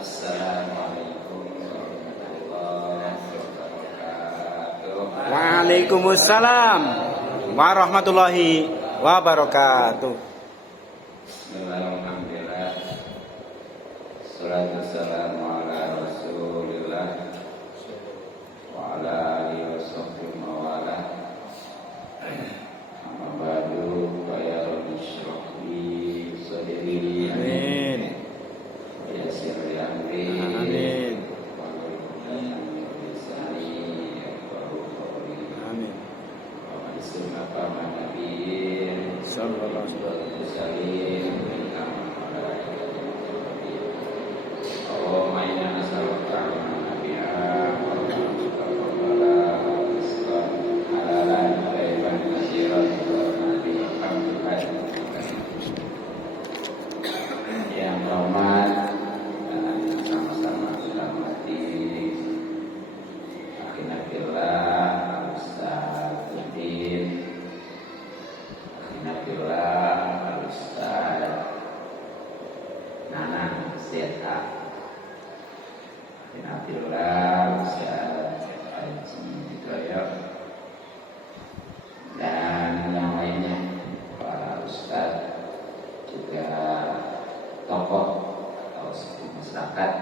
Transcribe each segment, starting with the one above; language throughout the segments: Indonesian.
Assalamualaikum warahmatullahi wabarakatuh. Waalaikumsalam warahmatullahi wabarakatuh. Alhamdulillah. Salatu wassalamu ala Rasulillah wa ala alihi washabbihi wa wala. Amma ba'du, fa ya rabbi shrah li sadri. Amin. Wa yassir li amri. Amin. Wa hlul 'uqdatam min lisani yafqahu qawli. Amin. Wa man sunnafa man nabiyyin Sallallahu alaihi wasallam. Allahumma inna nas'aluka ilman nafi'an wa rizqan halalan wa rizqan halalan thayyiban katsiran wa nafi'an yang hormat dan sama-sama kita hormati akhinabillah Ustaz Udin, akhinabillah Ustaz Nanang Sehat, akhinabillah Ustaz Haji Hidayat, dan yang lainnya, para ustaz juga tokoh atau suku masyarakat.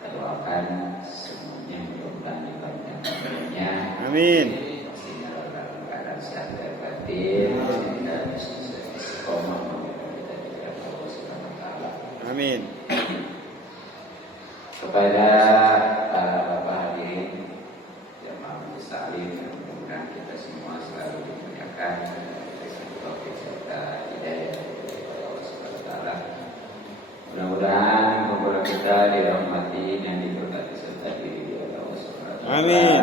Kita doakan semuanya mudah-mudahan dipanjangkan umurnya. Amin. Pastinya dalam keadaan sehat dan batin dan istiqomah kita tidak Allah Subhanahu wa taala. Amin. Kepada para bapak hadirin jamaah majelis taklim, mudah-mudahan kita semua selalu dimuliakan dengan taufik serta hidayah dari Allah Subhanahu wa taala. Mudah-mudahan kumpulan kita dirahmati dan diberkati serta diridhoi oleh Allah Subhanahu wa taala. Amin.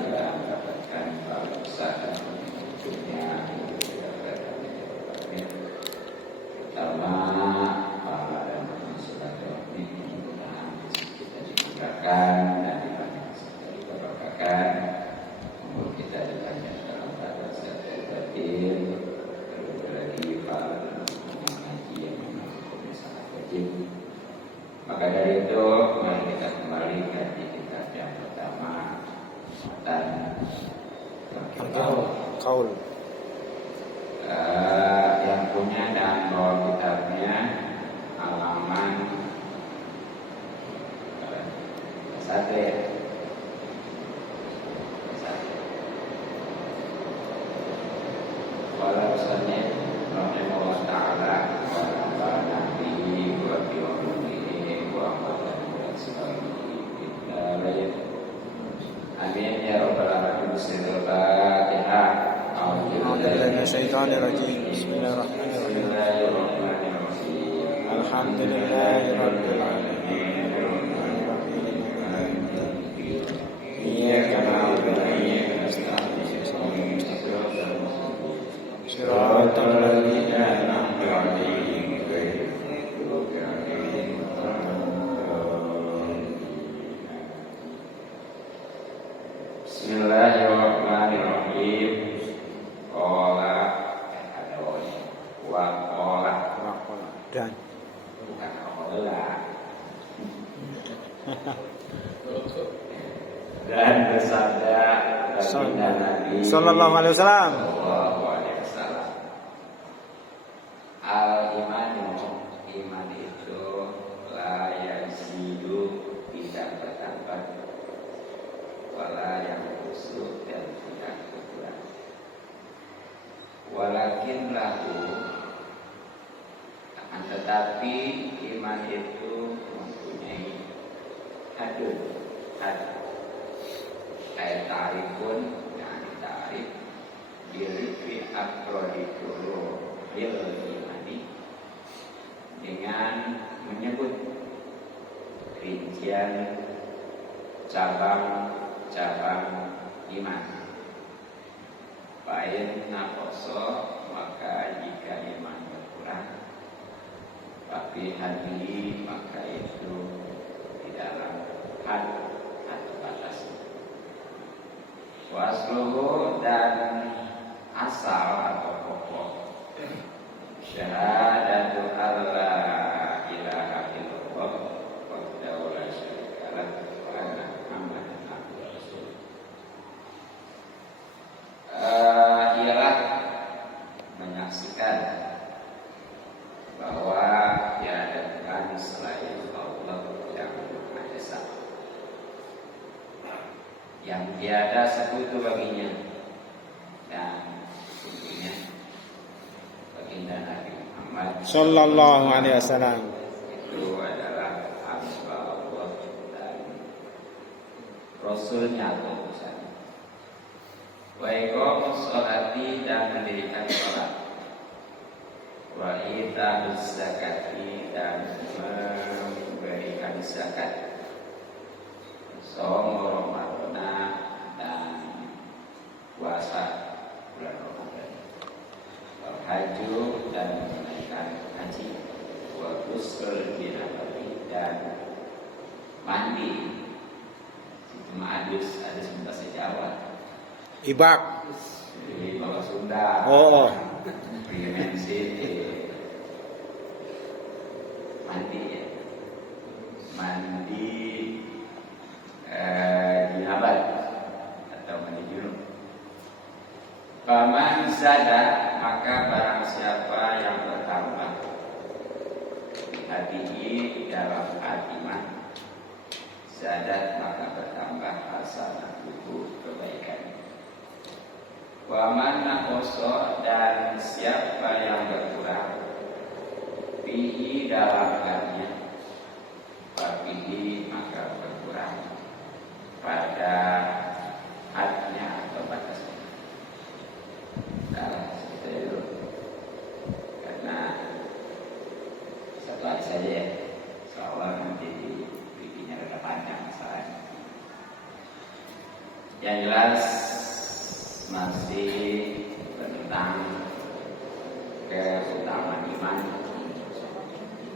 Kita mendapatkan pahala besar dan dunia terutama pahala dan silaturahmi, mudah-mudahan kita dimudahkan dan diberkahkan, umur kita dipanjang dalam keadaan sehat dan batin, terlebih lagi pahala dan mengaji yang memang hukumnya sangat wajib. Maka dari itu mari kita kembali ke kitab yang pertama, matan Kaul. yang punya dan bawa kitabnya halaman satu ya. Walau usahanya rahimahullah ta'ala wa nabi wa bi'umri wa amatan amin ya rabbal alamin. Bismillahirrahmanirrahim. A'udzubillahi Bismillahirrahmanirrahim. Alhamdulillahirabbil alamin. Iyyaka na'budu wa iyyaka nasta'in. Shiratal ladzina an'amta 'alaihim ghairil maghdubi 'alaihim waladdallin. Bismillahirrahmanirrahim. Qala ada wa qala Dan bukan qala. Dan bersabda baginda Nabi Sallallahu alaihi wasallam. Sallallahu alaihi wasallam, al-imanu, iman itu la yazidu, tidak bertambah, wala yang kusuk dan tidak berkurang. Walakin lahu, akan tetapi iman itu mempunyai hadun, kayak tarifun yang ditarif dirifi akrodikulu bil imani, dengan menyebut rincian cabang-cabang iman. Fa'in nakoso, maka jika iman berkurang, tapi hati, maka itu di dalam had atau batas. Wasluhu, dan asal atau pokok syahadatu alla ilaha illallah wa yang tiada sekutu baginya, dan sesungguhnya baginda Nabi Muhammad Sallallahu alaihi wasallam itu adalah hamba Allah dan Rasulnya atau utusannya. Wa iqamus sholati, dan mendirikan sholat, wa ita'uz zakati, dan memberikan zakat, Som Ramadan, dan puasa bulan Ramadan, wal haju, dan menunaikan haji, wa ghusl janabah, dan mandi. Itu adus bahasa Jawa. Ibak. Di bahasa Sunda. Oh. Dimensi mandi ya. Mandi jinabat atau mandi junub. Paman zada, maka barang siapa yang bertambah hadihi dalam hatiman, zadat, maka bertambah hasanatuhu, kebaikan. Waman nakoso, dan siapa yang berkurang bihi dalam hatinya, bihi maka berkurang pada hatinya atau batasnya. Nah, seperti itu. Karena satu hari saja ya, seolah nanti bikinnya agak panjang masalahnya. Yang jelas masih tentang keutamaan iman,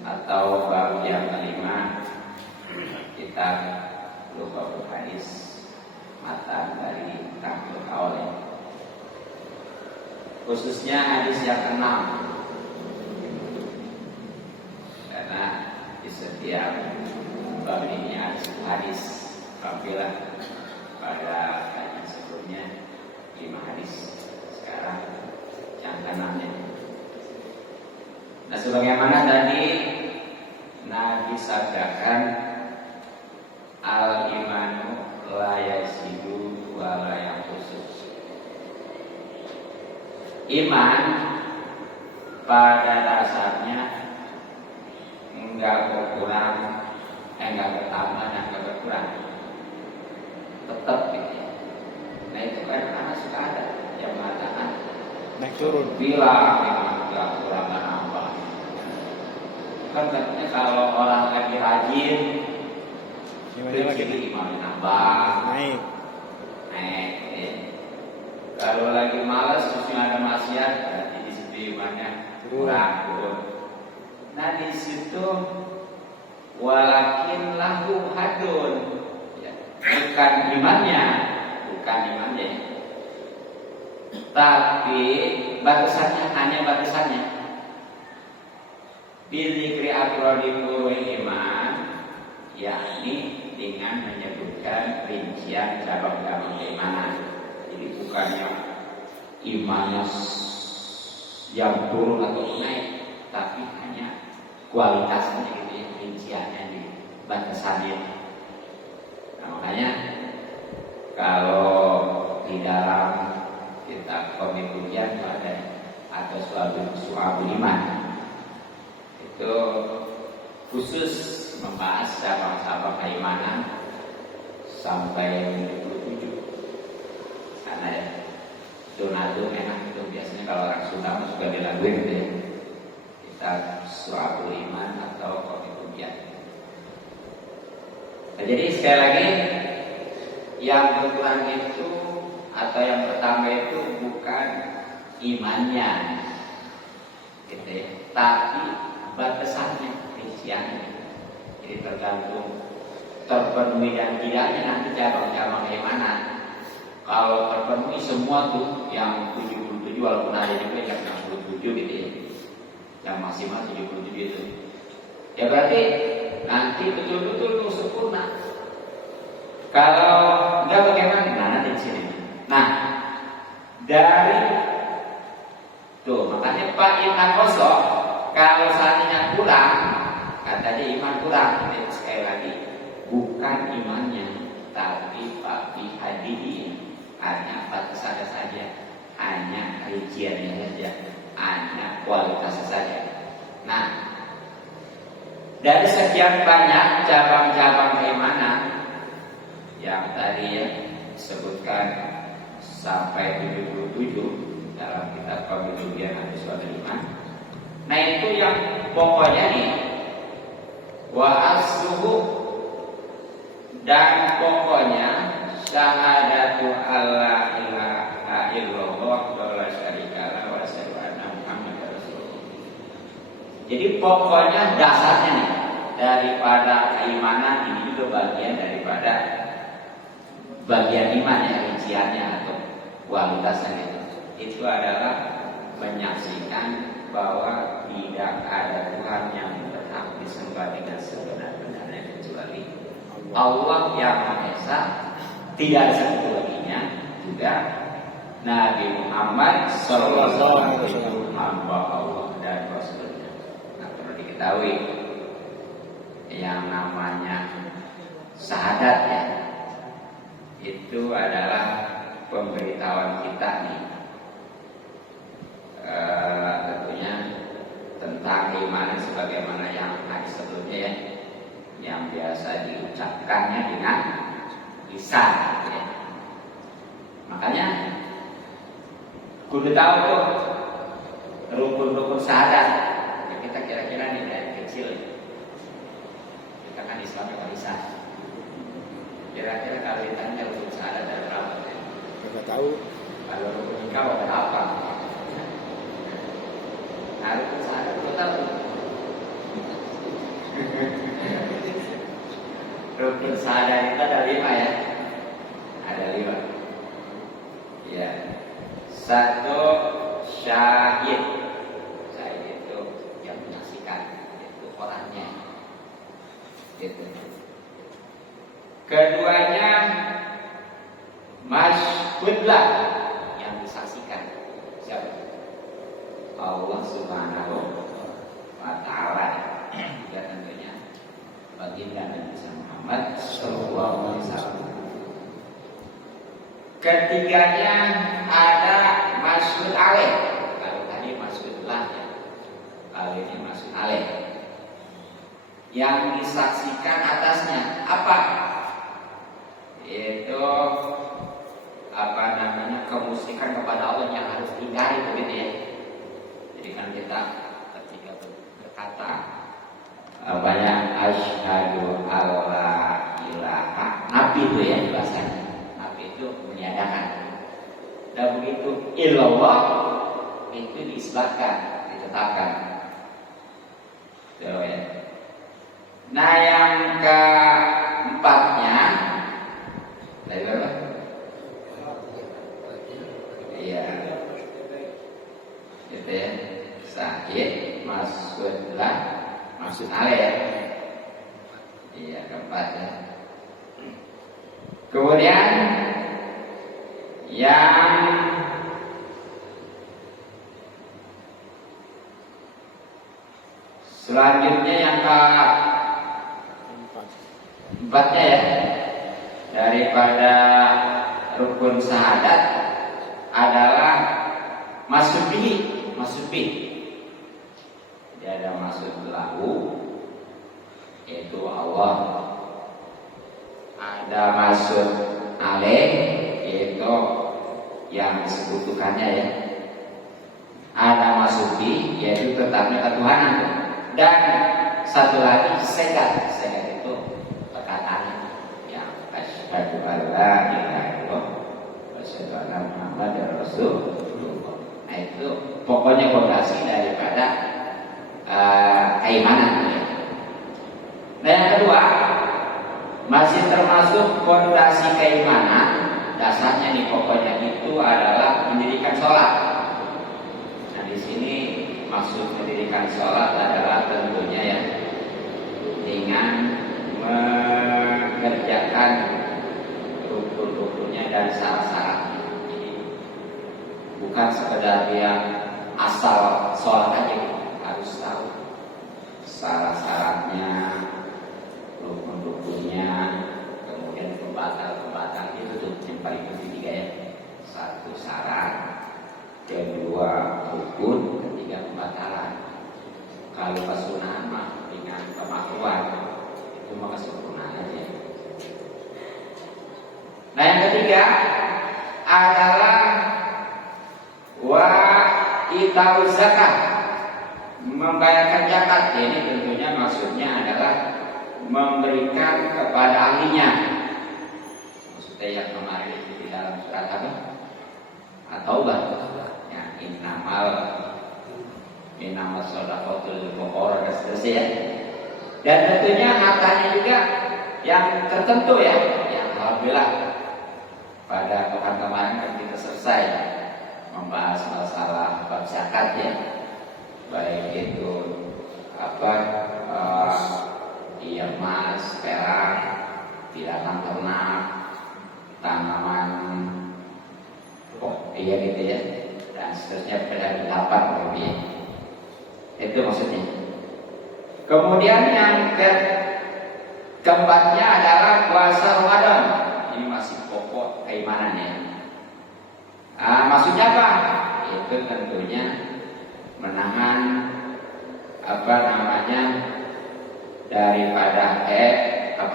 atau bab yang kelima, kita lupa hadis matan dari Tahul Kaul, khususnya hadis yang ke-6, karena di setiap bab ini ada hadis. Apabila pada kajian sebelumnya 5 hadis, sekarang yang ke-6-nya. Nah, sebagaimana tadi Nabi sabdakan, al-imanu la yazidu wa la yanqus. Iman pada dasarnya enggak berkurang, enggak bertambah, dan enggak berkurang, tetap gitu ya. Nah, itu kan karena suka ada yang mengatakan Naik turun. bila memang enggak kurang apa. Kan katanya kalau orang lagi rajin, Gimana lagi? imannya nambah, Naik. ya. Kalau lagi malas, terus ada maksiat, berarti di situ imannya kurang. Nah, di situ walakin lahu hadun, ya. bukan imannya, tapi batasannya, hanya batasannya. Bizikri afrodi iman, yakni dengan menyebutkan rincian cabang-cabang keimanan. Jadi bukan yang imannya yang turun atau naik, tapi hanya kualitasnya gitu ya, rinciannya di batasannya. Nah, makanya kalau di dalam kitab Qomikulian ada atau suabul iman, itu khusus membahas cabang-cabang keimanan sampai 27. Karena ya, donado enak itu biasanya kalau orang Sunda juga dilakuin gitu ya. Kita suabul iman atau Qomikulian. Nah, jadi sekali lagi, yang berkurang itu atau yang pertama itu bukan imannya, gitu ya, tapi batasannya, rinciannya. Jadi tergantung terpenuhi dan tidaknya nanti cabang-cabang keimanan. Kalau terpenuhi semua tuh yang 77, walaupun ada juga yang 67 gitu ya, yang maksimal 77 itu, ya berarti nanti betul-betul tuh sempurna. Kalau enggak bagaimana? Nah, nanti di sini. Nah, dari tuh makanya Pak Iman kosong. Kalau seandainya kurang, katanya iman kurang, ini sekali lagi bukan imannya, tapi hadirin hanya batasannya saja, hanya rinciannya saja, hanya kualitasnya saja. Nah, dari sekian banyak cabang-cabang keimanan yang tadi ya disebutkan sampai 77 dalam kitab Qawaidul Iman. Nah, itu yang pokoknya nih, wa asluhu, dan pokoknya syahadatu alla ilaha illallah wa la syarikalah wa asyhadu anna Muhammadar Rasulullah. Jadi pokoknya dasarnya nih daripada keimanan ini juga bagian daripada bagian iman ya, rinciannya atau kualitasnya itu adalah menyaksikan bahwa tidak ada Tuhan yang berhak disembah dengan sebenar-benarnya kecuali Allah yang Maha Esa, tidak ada satu laginya, juga Nabi Muhammad Sallallahu Alaihi Wasallam hamba Allah dan Rasulnya. Nah, perlu diketahui yang namanya syahadat ya, itu adalah pemberitahuan kita nih, tentunya tentang keimanan sebagaimana yang hadis sebelumnya ya, yang biasa diucapkannya dengan lisan ya. Makanya kudu tahu tuh rukun-rukun syahadat ya, kita kira-kira nih dari kecil kita kan Islamnya kan lisan. Kira-kira kalau ditanya rukun syahadat dari berapa? Tidak tahu. Kalau rukun nikah berapa? Nah, rukun syahadat itu tahu. Rukun syahadat itu ada 5 ya. Ada 5. Ya. 1 syahid. Syahid itu yang menyaksikan, itu orangnya. Gitu. Keduanya masyhudlah, yang disaksikan. Siapa? Allah Subhanahu wa Ta'ala. Juga tentunya baginda Nabi Muhammad Sallallahu Alaihi Wasallam. Ketiganya ada masyhud alaih. Kalau tadi masyhudlah ya, kalau ini masyhud alaih. Yang disaksikan atasnya apa? Itu apa namanya, kemusyrikan kepada Allah yang harus dihindari, begitu ya. Jadi kan kita ketika berkata banyak asyhadu alla ilaha, nabi itu ya bahasanya, nabi itu meniadakan, dan begitu illallah itu diisbatkan, ditetapkan. Tuh ya. Nah, yang keempatnya dari berapa? Iya, gitu ya. Sahih, maksudlah, maksud alaih ya. Iya, keempatnya. Kemudian yang selanjutnya yang keempatnya ya, daripada rukun syahadat adalah maksud bihi. Jadi ada maksud lahu, yaitu Allah. Ada maksud alaih, yaitu yang disekutukannya ya. Ada maksud bi, yaitu tetapnya ketuhanan. Dan satu lagi segat itu perkataan yang asyhadu alla ilaha illallah wa asyhadu anna Muhammadar Rasulullah. Nah, itu pokoknya fondasi daripada keimanan ya. Nah, yang kedua masih termasuk fondasi keimanan, dasarnya nih pokoknya itu adalah mendirikan sholat. Nah, di sini maksud mendirikan sholat adalah tentunya ya dengan mengerjakan rukun-rukunnya dan syarat-syaratnya. Jadi bukan sekedar dia asal sholat aja, harus tahu syarat-syaratnya, rukun-rukunnya, kemudian pembatal cuma kesempurnaan aja. Nah yang ketiga adalah wa ita'uz zakat, membayarkan zakat. Ini tentunya maksudnya adalah memberikan kepada ahlinya. Maksudnya yang kemarin di dalam surat apa? At-Taubah. Ya, innamal shadaqatul fuqara dan seterusnya. Dan tentunya hartanya juga yang tertentu ya. Yang alhamdulillah pada pekan kemarin kan kita selesai membahas masalah bab zakat ya. Baik itu emas, perak, binatang ternak, tanaman, iya gitu ya, dan seterusnya pada 8 lebih. Itu maksudnya. Kemudian yang keempatnya adalah puasa Ramadan. Ini masih pokok keimanan ya. Maksudnya apa? Itu tentunya menahan daripada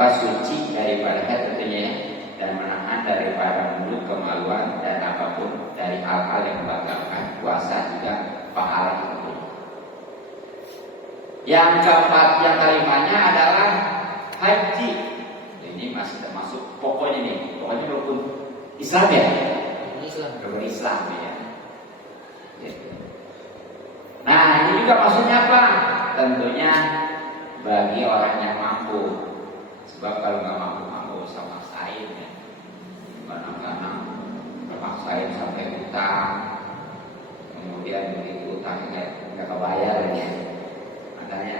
suci daripada tentunya ya, dan menahan daripada mulut kemaluan dan apapun dari hal-hal yang membatalkan puasa juga pahala itu. Yang keempat, yang kelimanya adalah haji. Ini masih termasuk pokoknya nih, pokoknya rukun Islam ya. Rukun Islam ya. Nah ini juga maksudnya apa? Tentunya bagi orang yang mampu. Sebab kalau nggak mampu sama maksain ya, kadang-kadang maksain sampai utang, kemudian begitu utangnya nggak kebayar ya. Makanya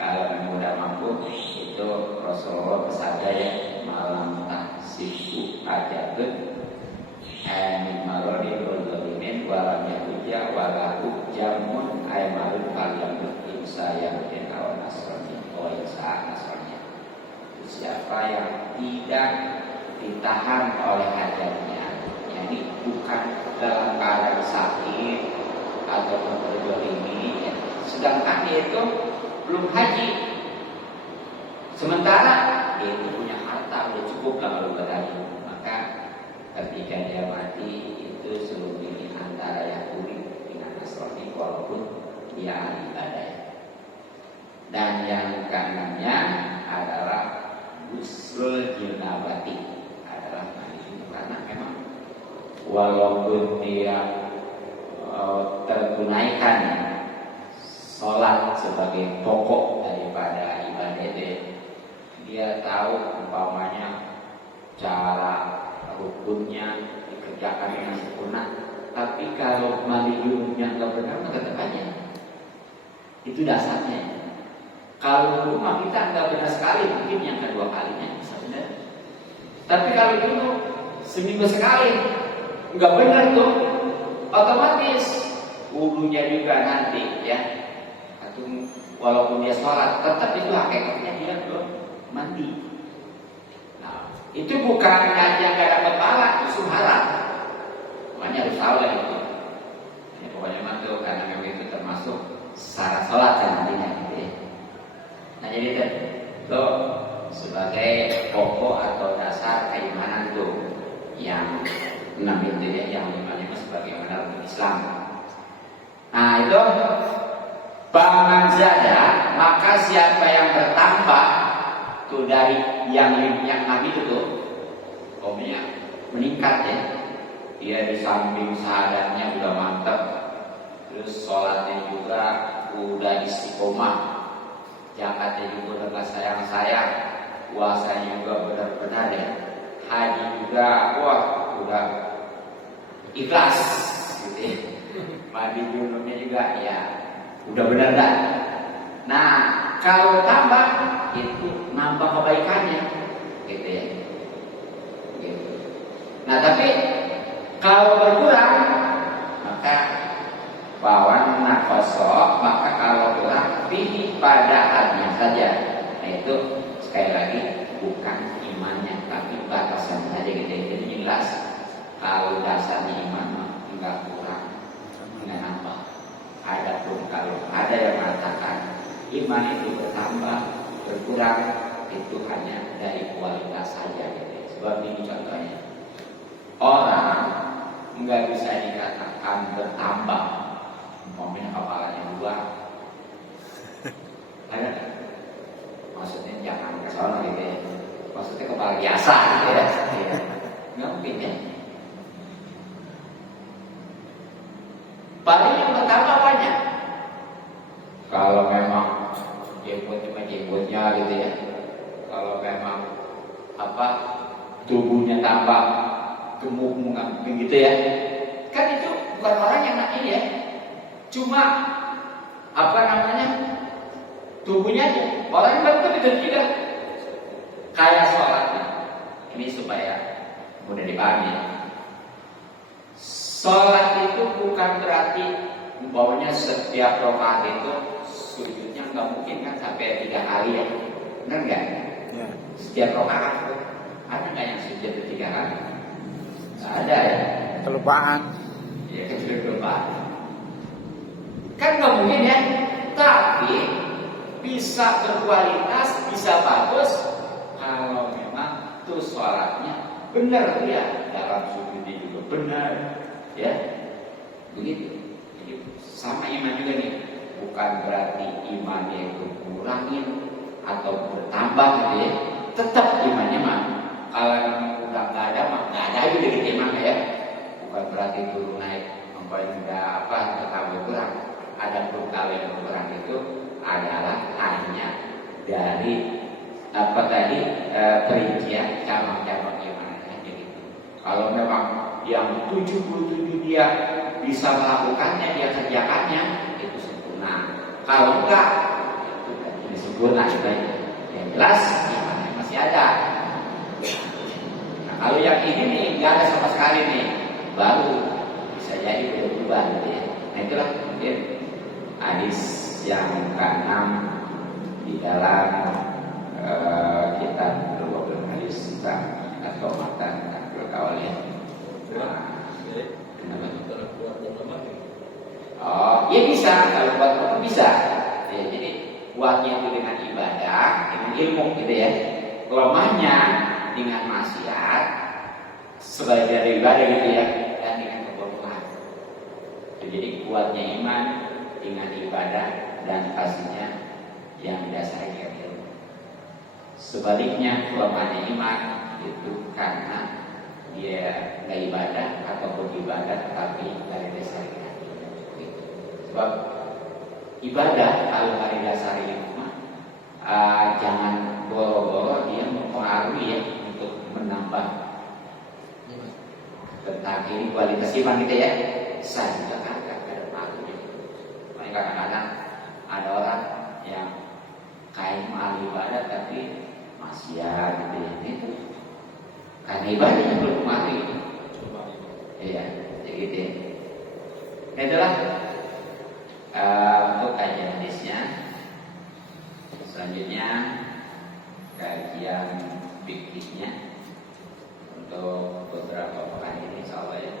kalau memang udah mampu, itu Rasulullah bersabda ya, malam tahsibu ajabun min marodi berdomimin walam yahuja walahu jamun aymarun kalian saya dan kawan nasrani nasrani. Siapa yang tidak ditahan oleh hajatnya, yakni bukan dalam keadaan sakit atau berdolimi ya, sedangkan dia itu belum haji, sementara dia itu punya harta udah cukup lah kalau berhaji, maka ketika dia mati itu suruh pilih antara Yahudi dengan Nasrani walaupun dia ahli ibadah. Dan yang keenamnya adalah usul jinabati, adalah karena memang walaupun dia tertunaikan sholat sebagai pokok daripada ibadah dia tahu umpamanya cara rukunnya dikerjakan dengan sempurna, tapi kalau mandi junubnya nggak benar tetap aja itu dasarnya. Kalau dulu mah kita nggak benar sekali, mungkin yang kedua kalinya bisa benar. Tapi kalau dulu seminggu sekali nggak benar tuh, otomatis wudunya juga nanti ya. Atau walaupun dia sholat, tetap itu hakikatnya dia belum mandi. Nah, itu bukan yang nggak dapat pahala, itu haram. Makanya harus tahu lah itu. Ya, pokoknya mantul karena memang itu termasuk syarat sholat kan nantinya gitu ya. Nah jadi itu sebagai pokok atau dasar keimanan tuh yang 6 itu ya, yang 5 sebagaimana rukun Islam. Nah itu paman zada, maka siapa yang bertambah tuh dari yang 6 itu tuh, pokoknya meningkat ya. Dia di samping syahadatnya udah mantap, terus sholatnya juga udah istiqomah, zakatnya juga udah sayang-sayang, puasanya juga benar-benar ya, haji juga wah udah ikhlas gitu ya, mandi junubnya juga ya udah benar dah. Nah kalau tambah itu nambah kebaikannya gitu ya gitu. Nah tapi kalau berkurang maka bawan nafasok, maka kalau kurang pilih pada hadnya saja. Nah itu sekali lagi bukan imannya, tapi batasan saja gitu. Jadi jelas kalau dasarnya iman enggak kurang, enggak nambah. Adapun kalau ada yang mengatakan iman itu bertambah, berkurang, itu hanya dari kualitas saja gitu. Sebab ini contohnya, orang nggak bisa dikatakan bertambah, umpamanya kepalanya 2, ada nggak? Maksudnya jangan ke sana gitu ya. Maksudnya kepala biasa gitu ya. Nggak mungkin ya. Paling yang bertambah banyak. Kalau memang jenggotnya gitu ya. Kalau memang tubuhnya tambah gemuk gitu ya. Kan itu bukan orang yang ini ya. Cuma tubuhnya aja. Orang yang itu tidak kayak sholatnya. Ini supaya mudah dipahami. Sholat itu bukan berarti umpamanya setiap rakaat itu sujudnya nggak mungkin kan sampai 3 kali ya, benar nggak? Ya. Setiap rakaat itu ada nggak yang sujud 3 kali? Nggak ada ya. Kelupaan. Ya kelupaan. Kan nggak mungkin ya. Tapi bisa berkualitas, bisa bagus kalau memang tuh sholatnya benar ya, dalam sujudnya juga benar ya, begitu. Jadi sama iman juga nih, bukan berarti imannya itu kurangin atau bertambah gitu ya, tetap imannya mah kalau udah nggak ada mah nggak ada juga gitu iman ya, bukan berarti turun naik membayar tetap berkurang. Ada pun kalau yang berkurang itu adalah hanya dari perincian cabang-cabang iman aja gitu. Kalau memang yang 77 dia bisa melakukannya, dia kerjakannya, itu sempurna. Kalau enggak, itu tidak sempurna gitu. Yang jelas imannya masih ada. Nah, kalau yang ini nih nggak ada sama sekali nih, baru bisa jadi berubah gitu ya. Nah itulah mungkin hadis yang ke-6 di dalam kitab Rubul Hadis atau matan Al ya. Oh, ya bisa kalau buat itu bisa. Ya, jadi buatnya itu dengan ibadah, dengan ilmu gitu ya. Lemahnya dengan maksiat sebagai dari ibadah gitu ya, dan dengan kebodohan. Jadi kuatnya iman dengan ibadah dan pastinya yang didasari dengan ilmu. Sebaliknya kelemahannya iman itu karena dia nggak ibadah ataupun ibadah tapi dari dasar ilmu. Sebab ibadah kalau dari dasar ilmu jangan boro-boro dia mempengaruhi ya untuk menambah tentang ini kualitas iman kita ya. Saya juga agak pengaruhnya. Makanya kadang-kadang ada orang yang kain ahli ibadah tapi maksiat gitu ya, itu karena ibadahnya belum mati. Iya, gitu ya. Itulah untuk kajian hadisnya. Selanjutnya kajian fikihnya untuk beberapa pekan ini insyaallah ya.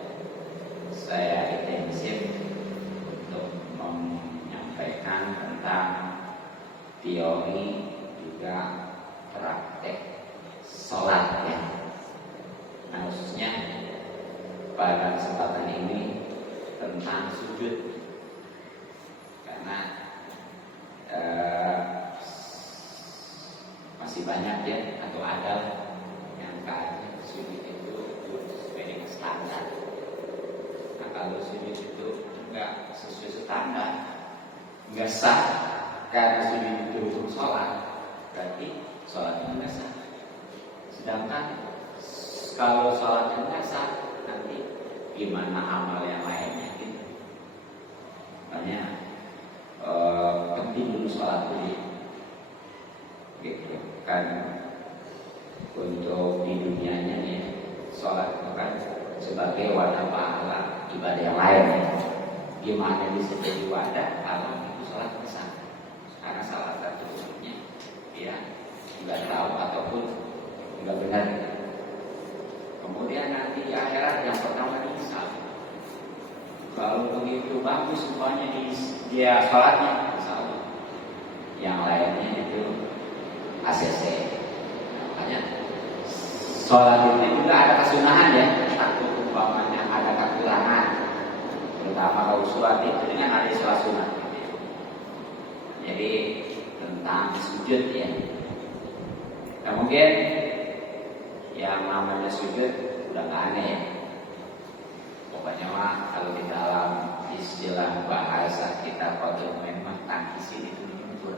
Saya intensif untuk menyampaikan tentang teori juga praktek sholat ya. Nah, khususnya pada kesempatan ini tentang sujud, karena masih banyak ya atau ada yang kayaknya sujud itu sesuai dengan standar. Nah, kalau sujud itu enggak sesuai standar, enggak sah karena sujud itu untuk sholat, berarti sholatnya enggak sah. Sedangkan kalau sholatnya enggak sah, nanti gimana amal yang lainnya gitu. Makanya penting dulu sholat dulu gitu kan, untuk di dunianya ya sholat itu kan sebagai wadah pahala ibadah yang lain ya. Gimana bisa jadi wadah kalau itu sholat besar, karena salah satu bentuknya ya nggak tahu ataupun nggak benar. Kemudian nanti di akhirat yang pertama dihisab. Kalau begitu bagus semuanya dia sholatnya, yang lainnya itu ACC. sholat itu juga ada kesunahan ya. Satu umpamanya ada kekurangan, terutama kalau sholat itu dengan ada sholat sunat. Jadi tentang sujud ya. Nah mungkin yang namanya sujud udah gak aneh ya. Pokoknya mah kalau di dalam istilah bahasa kita kalau memang tangkisin itu menyungkur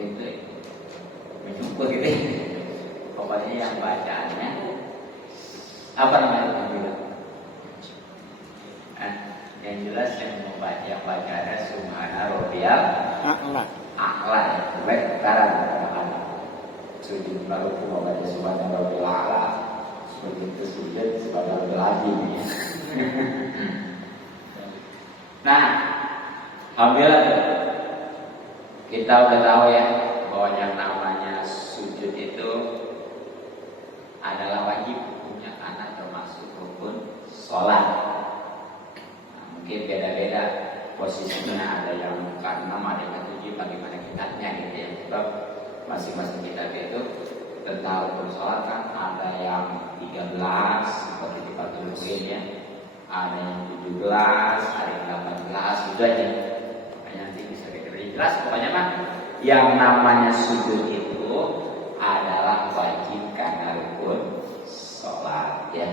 itu pokoknya yang bacaannya apa namanya yang jelas yang membaca yang bacanya subhana rabbiyal a'la baik sekarang sujud baru membaca subhana rabbiyal a'la begitu sujud subhana rabbiyal azim. Nah, alhamdulillah kita udah tahu ya bahwa yang namanya sujud itu adalah wajib hukumnya karena termasuk rukun sholat. Nah, mungkin beda-beda posisinya, ada yang ke-6, ada yang ke-7, bagaimana kitabnya gitu ya. Sebab masing-masing kitab itu tentang rukun sholat kan ada yang 13 seperti di Fathul Muin ya, ada yang 17, ada yang 18 gitu aja. Nanti bisa jelas pokoknya mah yang namanya sujud itu adalah wajib karena rukun sholat ya.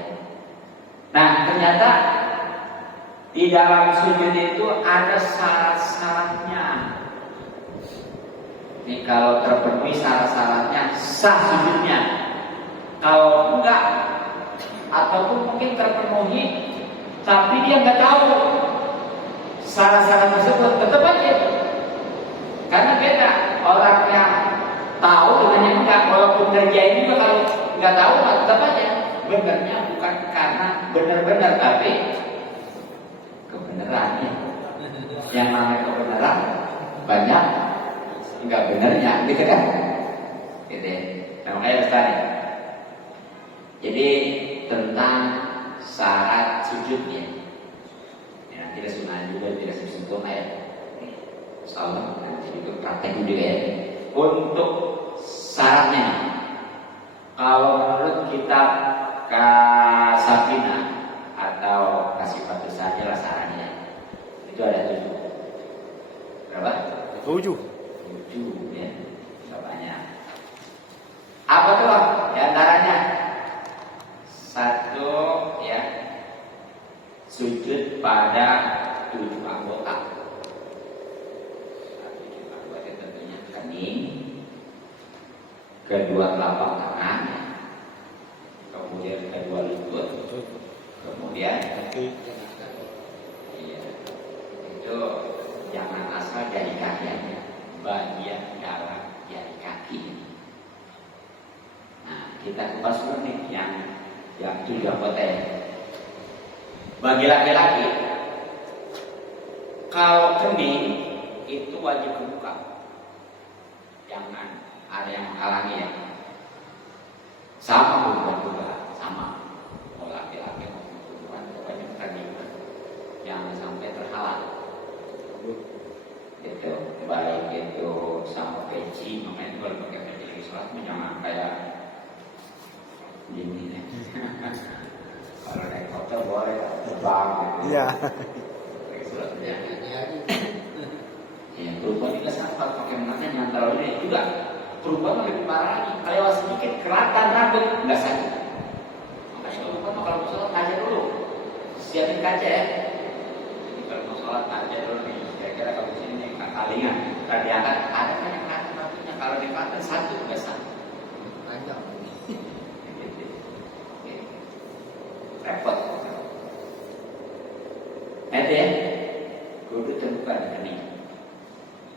Nah ternyata di dalam sujud itu ada syarat-syaratnya. Ini kalau terpenuhi syarat-syaratnya sah sujudnya. Kalau enggak ataupun mungkin terpenuhi tapi dia nggak tahu syarat-syarat tersebut, tetap aja. Karena beda orang yang tahu dengan yang enggak. Walaupun ngerjain juga kalau nggak tahu tetap aja benernya bukan karena benar-benar tapi kebenarannya. Yang namanya kebenaran banyak nggak benernya, gitu kan? Gitu. Nah, makanya Ustaz. Jadi tentang syarat sujudnya. Ya, tidak sunnah juga tidak sempurna ya. Insyaallah nanti itu praktek juga ya. Untuk syaratnya, kalau menurut kitab Kasafina atau Kasifatul saja lah syaratnya, itu ada 7. Berapa? 7 ya, banyak. Apa tuh? Di antaranya satu ya, sujud pada 7 anggota. Kedua telapak tangan, kemudian kedua lutut, kemudian iya, itu jangan asal dari kaki, bagian dalam dari kaki. Nah, kita kupas dulu nih yang 7 anggota. Bagi laki-laki, kalau kening itu wajib kebuka. Jangan ada yang menghalangi ya. Sama juga sama. Mau laki-laki mau perempuan pokoknya terlibat. Jangan sampai terhalang. Itu baik itu sama peci, makanya kalau pakai peci lagi sholat jangan kayak gini ya. Kalau naik motor boleh terbang gitu. Iya. Lagi sholat ya. Ya, perempuan juga sama kalau pakai makanya jangan terlalu ini juga. Perempuan lebih parah lagi. Kalau sedikit kelihatan rambut nggak sakit. Makanya perempuan kalau mau sholat kaca dulu, siapin kaca ya. Jadi kalau mau sholat kaca dulu nih. Kira-kira kalau sini nih kalingan, kalau diangkat ada kan yang kelihatan rambutnya. Kalau diangkat satu nggak sakit. Panjang. Repot. Nanti ya, kudu terbuka dengan ini.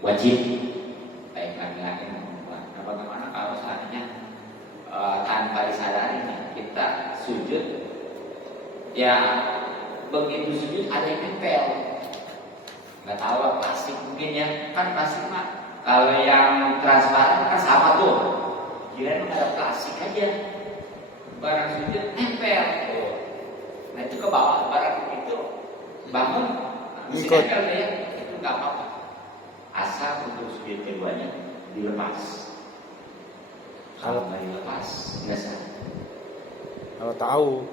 Wajib baik laki-laki maupun perempuan. Nah, bagaimana kalau seandainya tanpa disadari kita sujud, ya begitu sujud ada yang nempel, nggak tahu lah, plastik mungkin ya, kan plastik mah kalau yang transparan kan sama tuh, kirain ada plastik aja, barang sujud nempel, nah itu ke bawah barang itu bangun, mesti nempel ya, itu nggak apa-apa. Asal untuk sujud keduanya dilepas. Kalau nggak dilepas, nggak sah. Kalau tahu,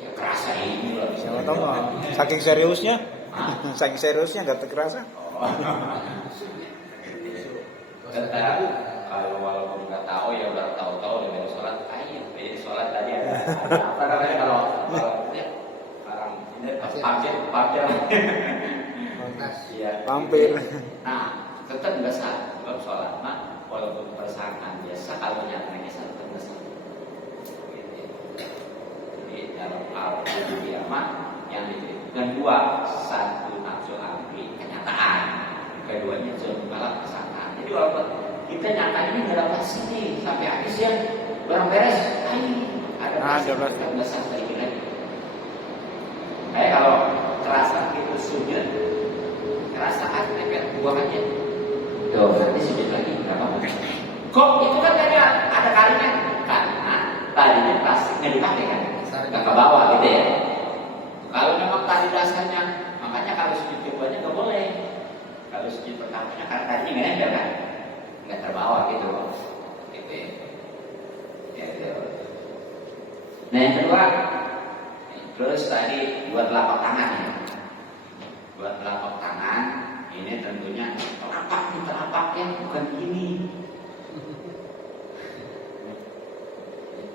Ya kerasa ini loh. siapa tahu mah. Saking seriusnya, saking seriusnya nggak terkerasa. Tetap kalau walaupun nggak tahu ya udah tahu-tahu dengan sholat, ayo jadi sholat tadi ada apa namanya kalau ya orang ini pampir. Iya. Hampir. Nah, tetap nggak sah kalau sholat mah walaupun perasaan biasa kalau nyatanya sah tetap nggak sah. Jadi dalam hal ini mah yang diberikan dua, satu nafsu amri kenyataan, keduanya malah kesalahan. Jadi walaupun kita nyatanya ini nggak dapat sini sampai habis ya barang beres, ada tetap nggak sah lagi. Kayak kalau terasa itu sujud, terasa nempel buang aja. Tuh, nanti sujud lagi, nggak apa-apa. Kok itu kan tadi ada kalinya? Karena tadinya plastik nggak dipakai kan? Nggak ke bawah gitu ya. Kalau memang tadi dasarnya, makanya kalau sujud keduanya nggak boleh. Kalau sujud pertamanya karena tadinya nggak nempel kan? Nggak terbawa gitu. Gitu ya. Gitu. Nah yang kedua, terus tadi buat telapak tangan ya. Buat telapak tangan ini tentunya telapaknya bukan ini.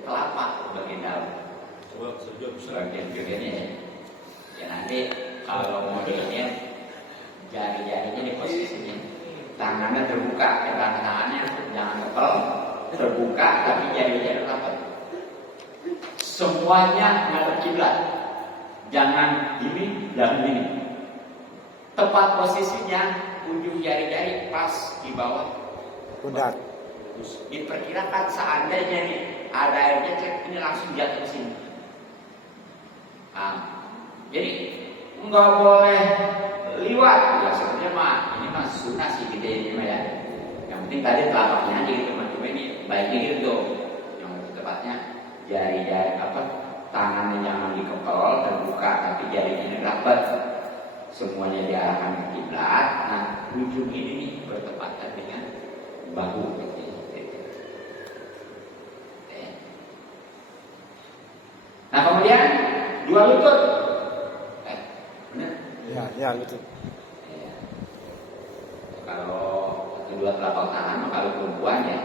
Telapak bagian dalam. Bagian bagiannya ya. Ya nanti kalau modelnya jari-jarinya di posisinya tangannya terbuka, tangannya jangan kepel, terbuka tapi jari-jari rapat. Semuanya menghadap kiblat. Jangan ini dan ini. Tepat posisinya ujung jari-jari pas di bawah Pundak. Diperkirakan seandainya nih ada airnya cek ini langsung jatuh ke sini. Nah, jadi nggak boleh liwat. Ya sebenarnya mah ini mah sunnah sih gitu ini mah ya. Yang penting tadi telapaknya aja gitu mah. Cuma ini baiknya gitu. Yang tepatnya jari-jari tangannya jangan dikepel terbuka tapi jarinya rapat. Semuanya diarahkan ke kiblat. Nah, ujung ini nih bertepatan dengan bahu gitu. Nah kemudian dua lutut, benar? Ya lutut. Ya. Kalau kedua telapak tangan, kalau perempuan ya,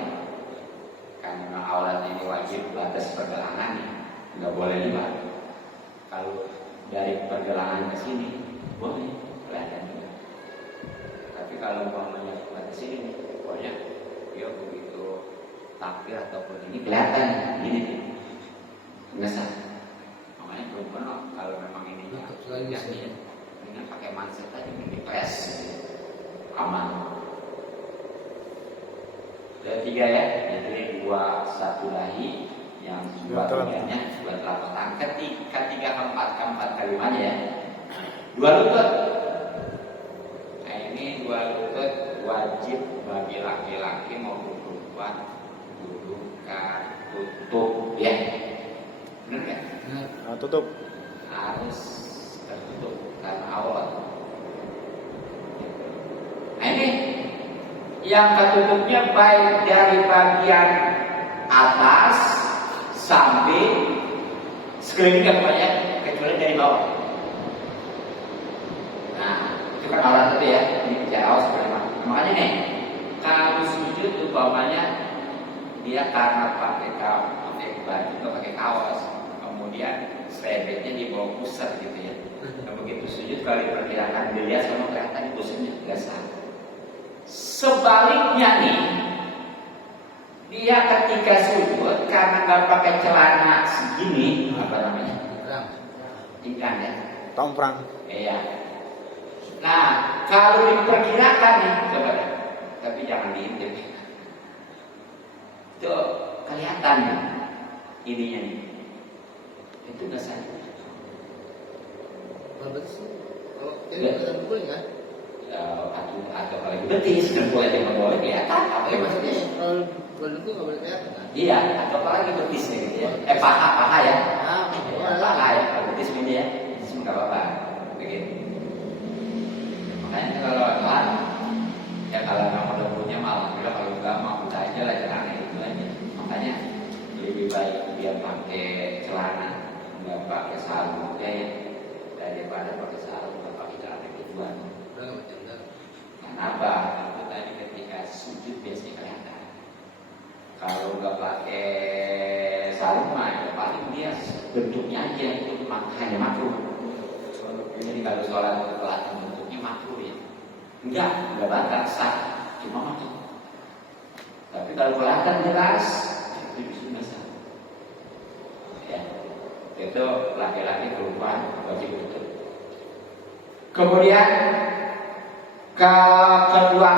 kan memang auratnya ini wajib batas pergelangan, nggak boleh liwat. Kalau dari pergelangan ke sini, boleh kelihatan juga. Tapi kalau umpamanya ke sini, pokoknya dia begitu takbir ataupun ini kelihatan gini nih, ngesah. Makanya perempuan kalau memang ini ini pakai manset aja dipres aman. Ada tiga ya, jadi dua satu dahi yang dua bagiannya dua telapak tangan. Ketiga keempat kalimatnya ya. Dua lutut. Nah ini dua lutut wajib bagi laki-laki maupun perempuan tutup ya. Benar kan? Nah, tutup. Harus tertutup karena aurat. Nah ini yang tertutupnya baik dari bagian atas sampai sekeliling banyak kecuali dari bawah. Nah itu kan aurat tadi ya. Ini bicara aurat sebenarnya. Makanya nih kalau sujud umpamanya dia karena pakai baju atau pakai kaos, kemudian serebetnya di bawah pusat gitu ya. Nah, begitu sujud kalau diperkirakan dilihat sama kelihatan pusatnya nggak sah. Sebaliknya nih, dia ketika sujud karena nggak pakai celana segini, apa namanya? Ikan ya. Tomprang. Iya. Nah, kalau diperkirakan nih, coba deh. Tapi jangan diintip. Itu kelihatan ininya nih. Itu nggak sah. Kalau jadi boleh nggak? Atau kalau betis, boleh tidak boleh kelihatan. Apa yang Maksudnya maksudnya? kalau badan itu nggak boleh kelihatan kan? Iya, atau apalagi betisnya gitu ya. Paha ya. Paha ya, kalau betis ini ya. Betis nggak apa-apa. Begitu. Makanya kalau ya kalau memang udah punya malah kalau nggak mau aja lah jalan itu aja. Kalau nggak pakai sarung mah ya paling dia bentuknya aja itu hanya makruh. Jadi kalau sholat pelatihan bentuknya makruh ya. Enggak batal sah, cuma makruh. Tapi kalau kelihatan jelas itu sunnah sah. Ya, itu laki-laki perempuan wajib betul. Kemudian kedua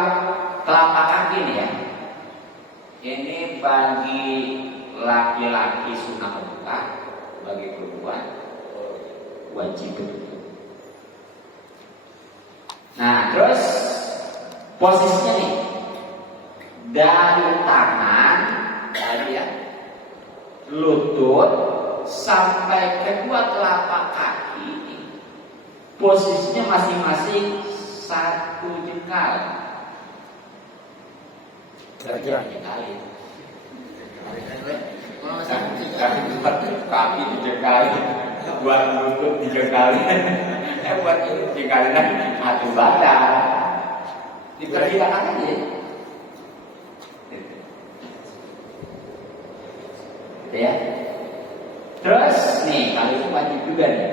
telapak kaki nih ya. Ini bagi laki-laki sunnah buka, bagi perempuan wajib betul. Nah, terus posisinya nih dari tangan tadi ya, lutut sampai kedua telapak kaki, posisinya masing-masing 1 jengkal. Kira-kira kaki dijengkali, buat lutut dijengkali, buat ini dijengkali lagi, satu badan diperkirakan aja. Ya. Terus nih kalau itu wajib juga nih.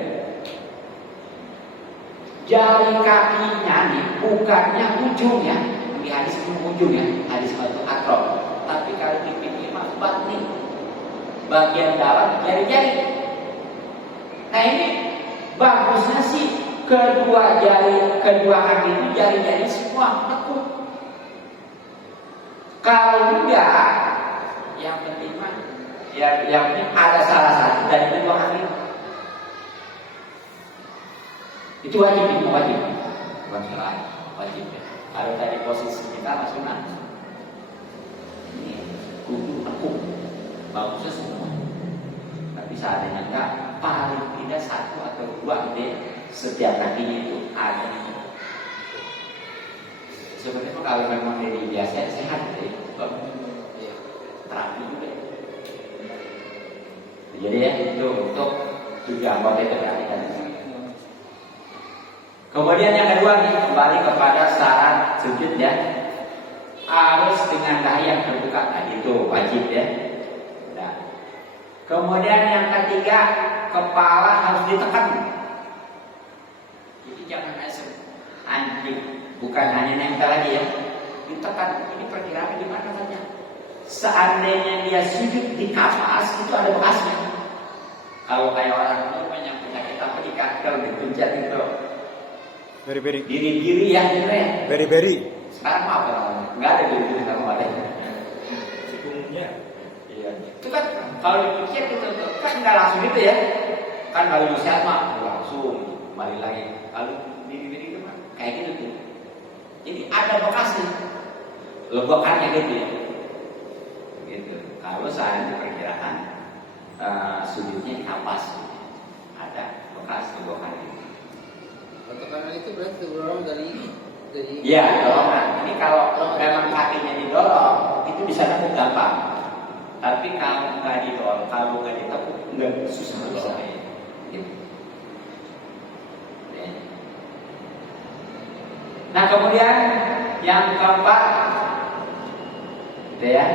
Jari kakinya nih bukannya ujungnya, di hadis itu ujungnya, hadis itu akrab. Tapi kalau di fikih mah batni, bagian dalam jari-jari. Nah ini bagusnya sih kedua kaki itu jari-jari semua tekuk. Kalau enggak, yang penting mah yang penting ada salah satu dari kedua kaki. Itu wajib, bukan salah, wajib. Kalau tadi posisi kita langsung ini kudu tekuk, bagusnya semua. Tapi seandainya enggak, paling tidak 1 atau 2 deh setiap kakinya itu ada. Sebenarnya kalau memang dari biasa sehat deh, terapi juga. Jadi ya itu untuk 7 anggota itu perhatikan. Kemudian yang kedua nih, kembali kepada syarat sujud ya, harus dengan dahi yang terbuka tadi itu wajib ya. Nah, kemudian yang ketiga, kepala harus ditekan. Jadi jangan asal anjing, bukan hanya nempel lagi ya, ditekan. Ini perkiraan gimana saja. Seandainya dia sujud di kapas itu ada bekasnya. Kalau kayak orang itu banyak penyakit apa di kaki kalau dipencet itu. Beri-beri. Diri ya, keren. Beri-beri. Sekarang apa namanya? Enggak ada diri sama ada. Sikungnya. Iya. Itu kan kalau dipikir itu kan enggak langsung gitu ya. Kan kalau sehat mah langsung kembali lagi. Kalau diri itu mah kayak gitu tuh. Jadi ada bekasnya. Lebokannya gitu ya. Gitu. Kalau saya diperkirakan sujudnya di kapas, ada bekas lebokannya. Tekanan itu berarti terdorong dari Iya, dorongan. Ini kalau memang kakinya didorong, itu bisa nekuk gampang. Tapi kalau nggak didorong, kalau nggak ditekuk, nggak susah dorongnya. Gitu. Ya. Nah kemudian yang keempat, gitu ya,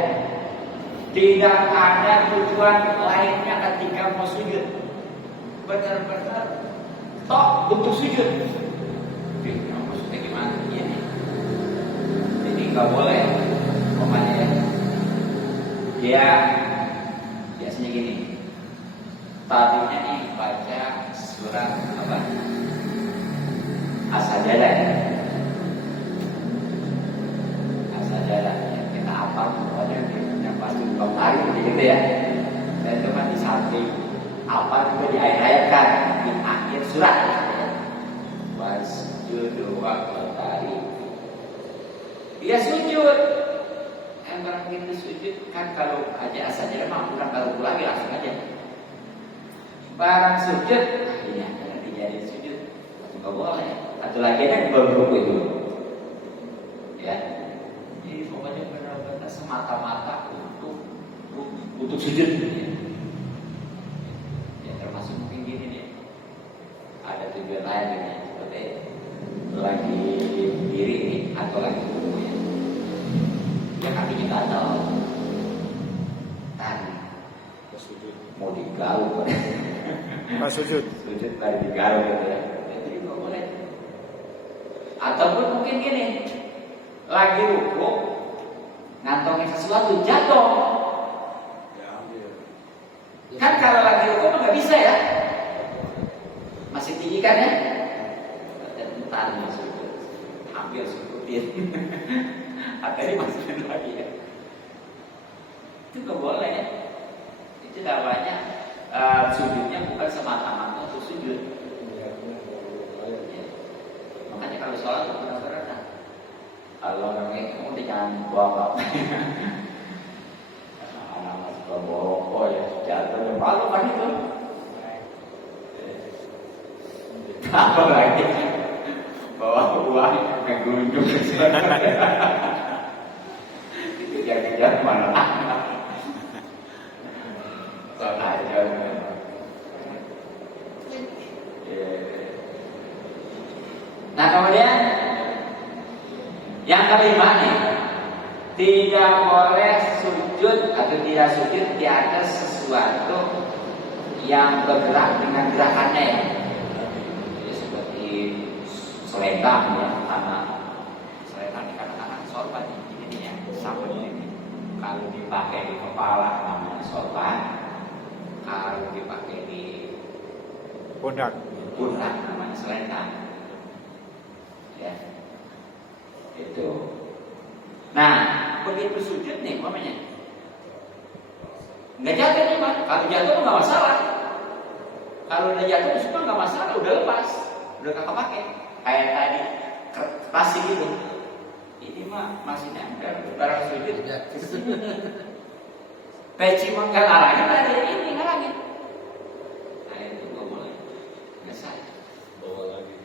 tidak ada tujuan lainnya ketika mau sujud. Benar-benar toh untuk sujud. Maksudnya gimana? Ini. Jadi nggak boleh, pokoknya ya. Dia biasanya gini. Tadinya nih baca surat apa? As-Sajdah. As-Sajdah ya, kita hafal pokoknya yang pasti bukan hari gitu ya. Dan cuma di samping apa juga diayat-ayatkan di akhir surat. Wasjudu waqtari. Dia sujud. Yang barang itu sujud kan kalau aja saja memang bukan baru lagi langsung aja. Barang sujud, ini akan dijadiin sujud. Enggak boleh. Satu lagi kan beruku itu. Ya. Jadi pokoknya benar-benar semata-mata untuk sujud. Termasuk mungkin gini nih, ada tujuan lain nih, seperti lagi diri nih atau lagi tubuh ya, kaki kita tahu, mau digaruk kan. Pas sujud. Sujud baru digaruk gitu ya. Itu juga boleh. Ataupun mungkin gini, lagi ruku ngantongin sesuatu jatuh. Kan kalau lagi ruku nggak bisa ya, masih tinggi kan ya. Entar masuk hampir sujudin. Akhirnya masukin lagi ya. Itu nggak boleh ya. Itu namanya sujudnya bukan semata-mata untuk sujud. Ya. Makanya kalau sholat itu benar-benar kalau orangnya kamu jangan bawa anak masih bawa ya jatuh malu kan itu. Apa lagi bawa uang ngegunjung itu jangan mana aja. Nah kemudian yang kelima nih, tidak boleh sujud atau tidak sujud di atas sesuatu yang bergerak dengan gerakannya ya. Jadi seperti selendang ya, karena selendang dikatakan sorban ini ya, sama ini. Kalau dipakai di kepala namanya sorban, kalau dipakai di Pundak namanya selendang. Ya. Itu. Nah, begitu sujud nih umpamanya. Nggak jatuh nih, Pak. Kalau jatuh nggak masalah. Kalau udah jatuh semua nggak masalah, udah lepas, udah kakak pakai. Kayak tadi plastik itu. Ini mah masih nempel barang sujud. Peci mah nggak ngalangin, ada ini ngalangin. Nah itu nggak boleh, nggak sah. Bawa lagi.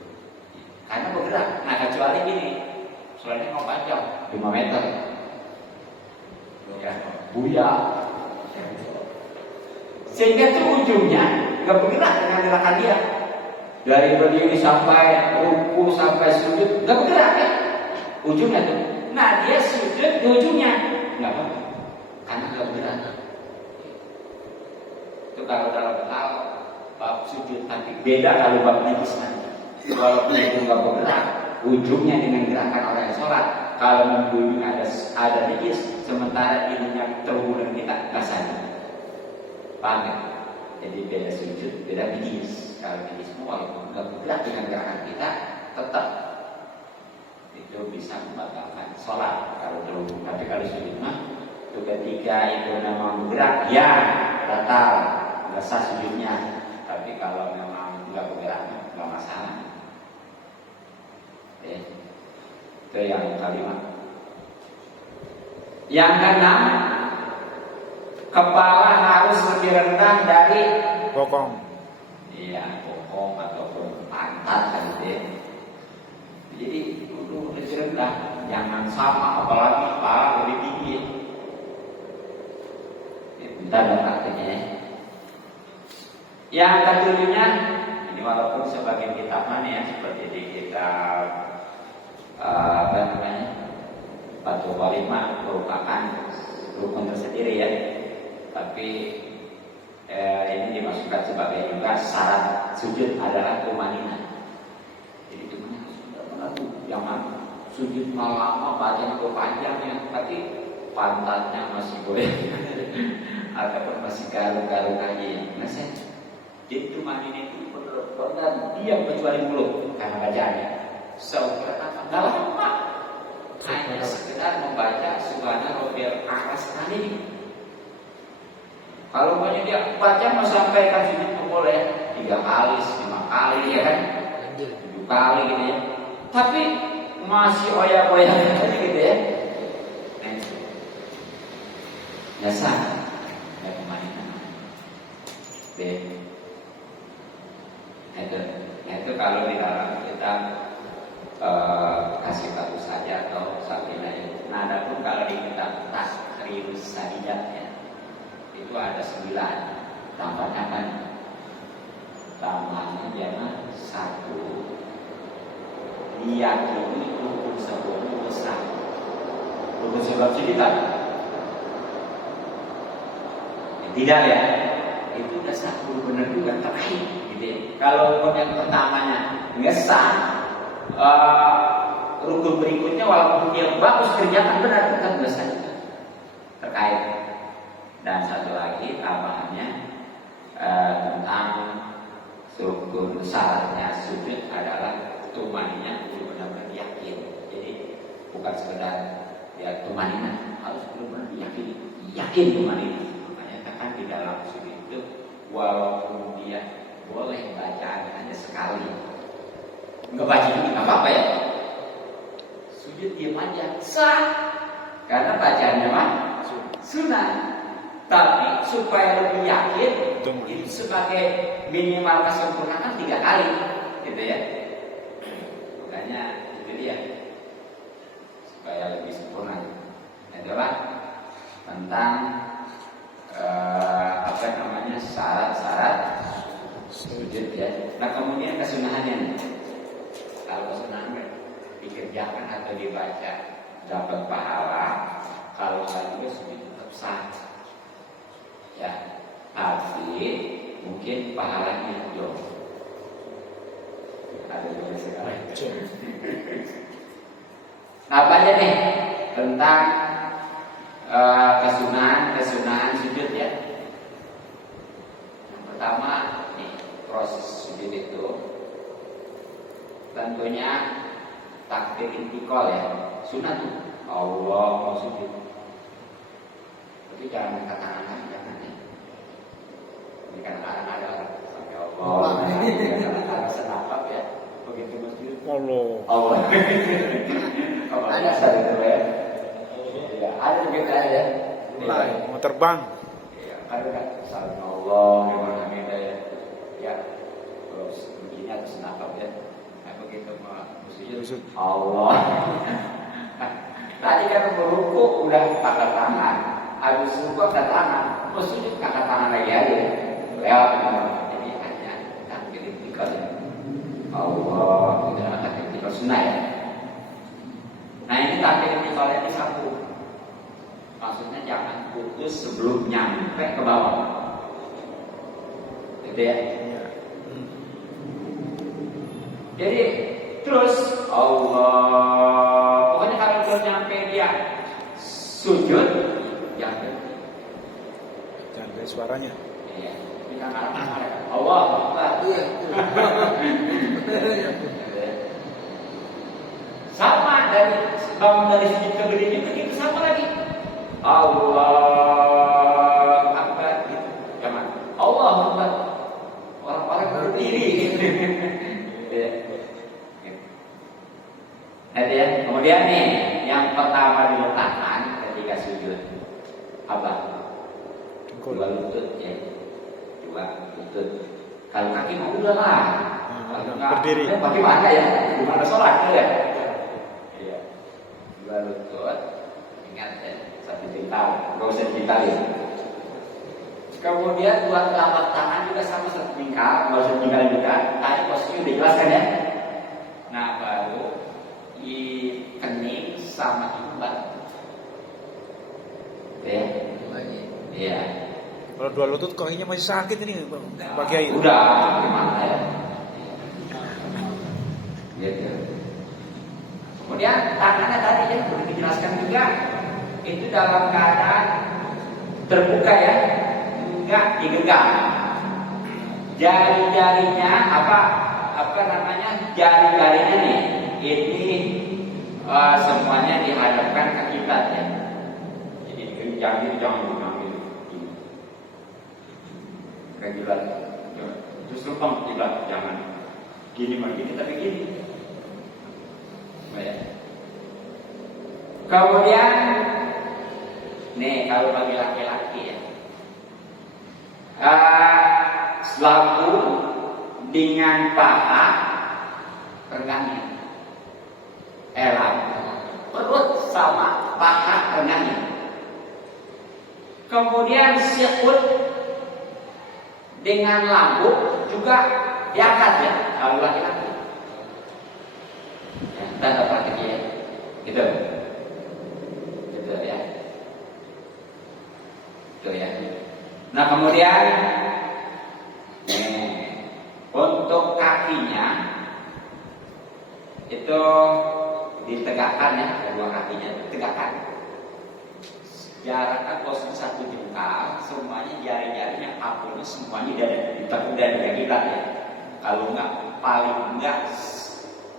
Karena bergerak. Nah kecuali gini, soalnya mau panjang 5 meter. Ya, buya. Sehingga tuh ujungnya nggak bergerak dengan gerakan dia. Dari berdiri sampai ruku sampai sujud nggak bergerak ya. Ujungnya tuh. Nah dia sujud di ujungnya nggak apa-apa. Karena nggak bergerak. Itu kalau dalam hal bab sujud nanti beda kalau bab najis nanti. Walaupun itu nggak bergerak, ujungnya dengan gerakan orang yang sholat. Kalau membunyi ada najis, sementara ininya terhubung kita nggak sadar. Paham ya? Jadi beda sujud, beda najis. Kalau najis walaupun nggak bergerak dengan gerakan kita, tetap itu bisa membatalkan sholat kalau terhubung. Tapi kalau sujud mah, itu ketika itu memang bergerak, ya batal, nggak sah sujudnya. Tapi kalau memang nggak bergerak, nggak masalah. Itu yang kelima. Yang keenam, kepala harus lebih rendah dari bokong. Iya, bokong ataupun pantat kan gitu. Jadi kudu lebih rendah, jangan sama, apalagi kepala lebih tinggi. Kita ada artinya ya. Yang ketujuhnya, ini walaupun sebagian kitab ya, seperti di kitab Fathul Qalimah merupakan rukun tersendiri ya, tapi ini dimasukkan sebagai juga syarat sujud adalah tumanina. Jadi tumanina sudah jangan sujud lama badan panjang ya, tapi pantatnya masih boleh ataupun masih garuk-garuk aja ya. Maksudnya jadi tumanina itu benar-benar diam kecuali mulut karena bacaannya. Seukuran apa? Nggak lama. Hanya sekedar membaca Subhana Rabbiyal A'la sekali. Kalau banyak dia baca mau sampai kan sujud boleh 3 kali, 5 kali ya kan, 7 kali gitu ya. Tapi masih oyak-oyak aja gitu ya. Biasa. Ya kemana? Itu kalau di dalam kita kasih tahu saja atau sampainya. Nah, adapun kalau di kitab Tahrirus Sadidat ya, itu ada 9 tambahnya kan, tambahnya jangan 1 diyakini rukun sebelum besar. Rukun sebelum sadidat tidak ya, itu udah sah, benar juga terkait gitu ya. Kalau rukun yang pertamanya nggak sah, rukun berikutnya walaupun dia bagus kerjakan benar tetap udah sah juga. Terkait. Dan satu lagi tambahannya tentang rukun syaratnya sujud adalah tumaninya benar-benar yakin. Jadi bukan sekedar ya tumanina, harus benar-benar yakin tumanina. Makanya kan di dalam sujud itu walaupun dia boleh bacaan hanya sekali, nggak baca juga nggak apa-apa ya. Sujud diam aja sah, karena bacaannya mah sunnah. Tapi supaya lebih yakin, itu sebagai minimal kesempurnaan 3 kali, gitu ya. Makanya itu dia, supaya lebih sempurna. Itulah tentang syarat-syarat sujud ya. Nah kemudian kesunahannya. Kalau kesunahan dikerjakan atau dibaca dapat pahala, kalau nggak juga sujud tetap sah. Ya, tapi mungkin pahalanya jauh. Ada juga sekarang. Nah, apa aja nih tentang kesunahan sujud ya. Yang pertama nih proses sujud itu tentunya takbir intikal ya. Sunat tuh Allah mau sujud. Tapi jangan angkat tangan jangan. Ini kan ada sampai Allah. Ada senapap ya. Begitu masjid. Allah. Kalau ada itu ya. Ya, ada begitu aja. Mau terbang. Ya, ada kan salam Allah yang ya. Ya. Terus begini atau senapap ya. Nah, begitu sujud Allah. Tadi kan beruku udah angkat tangan. Habis ruku angkat tangan. Terus sujud angkat tangan lagi aja. Lewat jadi hanya takbir intikal ya. Allah tidak akan intikal sunnah ya. Nah ini takbir intikal ini satu. Maksudnya jangan putus sebelum nyampe ke bawah. Gitu ya. Jadi terus Allah. Pokoknya kalau belum nyampe dia sujud, jangan dari suaranya. Iya. Allah Akbar. Sama dari bangun dari sujud ke berdiri begitu sama lagi. Allah Akbar gitu. Jangan Allah Akbar. Orang-orang berdiri. Nanti ya. Kemudian nih yang pertama diletakkan ketika sujud apa? Dua lutut ya. Lutut. Kalau kaki mau udah lah. Berdiri. Bagaimana ya? Gimana sholat ya? Iya. Dua lutut. Ingat ya, satu jengkal. Gak usah jengkal ya. Kemudian dua telapak tangan juga sama satu jengkal. Gak usah jengkal juga. Tadi posisinya udah jelaskan ya. Nah baru di kening sama jumlah. Ya. Iya. Kalau dua lutut kakinya masih sakit ini Pak Kiai. Udah, gimana ya? Gitu. Kemudian tangannya tadi ya sudah dijelaskan juga itu dalam keadaan terbuka ya, enggak digenggam. Jari-jarinya apa namanya? Jari-jarinya nih ini semuanya dihadapkan ke kiblat ya. Jadi jangan kiblat. Justru kiblat jangan gini tapi gini. Ya. Kemudian nih kalau bagi laki-laki ya. Lambung dengan paha renggangnya. Perut sama paha renggangnya. Kemudian sikut dengan lambung juga diangkat ya kalau laki-laki. Ya, tanda praktik ya, gitu ya, itu ya. Nah kemudian tegakkan ya, kedua kakinya tegakkan. Jarakkan posisi 1 jengkal, semuanya jari-jarinya apelnya semuanya udah di kaki ya. Kalau enggak, paling enggak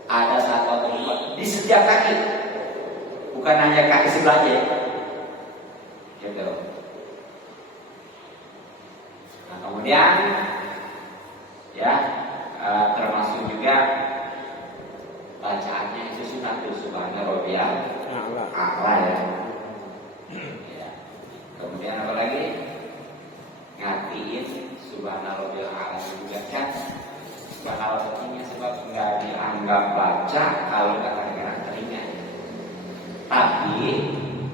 ada 1 atau 2 di setiap kaki, bukan hanya kaki sebelahnya. Gitu. Nah kemudian ya termasuk juga bacaannya itu sunatul subhana rabbiyal a'la ya. Kemudian apa lagi? Ngatiin subhana rabbiyal a'la juga kan. Subhana rabbiyal sebab nggak dianggap baca kalau nggak kedengaran telinga. Tapi